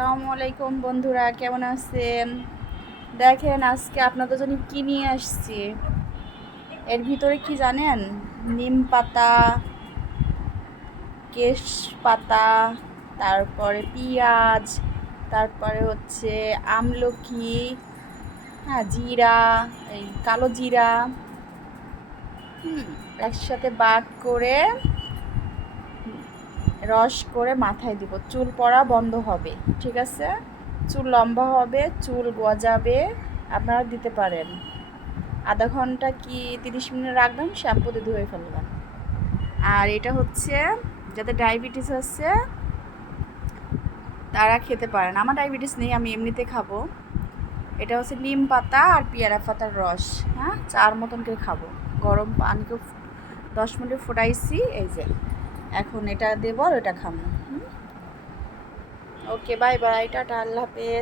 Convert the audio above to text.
আসসালামু আলাইকুম বন্ধুরা, কেমন আছেন? দেখেন আজকে আপনাদের জন্য কি নিয়ে আসছি। এর ভিতরে কি জানেন? নিম পাতা, কেশ পাতা, তারপরে পেঁয়াজ, তারপরে হচ্ছে আমলকি, হ্যাঁ জিরা, এই কালো জিরা, একসাথে বাট করে রস করে মাথায় দিব। চুল পড়া বন্ধ হবে, ঠিক আছে? চুল লম্বা হবে, চুল গজাবে। আপনারা দিতে পারেন। আধা ঘন্টা কি 30 মিনিট রাখবেন, শ্যাম্পুতে ধুয়ে ফেলবেন। আর এটা হচ্ছে যাদের ডায়াবেটিস আছে তারা খেতে পারেন। আমার ডায়াবেটিস নেই, আমি এমনিতে খাবো। এটা হচ্ছে নিম পাতা আর পেয়ারা পাতার রস, হ্যাঁ, চার মতন করে খাবো। গরম পানিকে 10 মিনিট ফুটাইছি, এই যে এখন এটা দেবো আর ওটা খাবো। ওকে, বাই বাই, টাটা, আল্লাহ হাফেজ।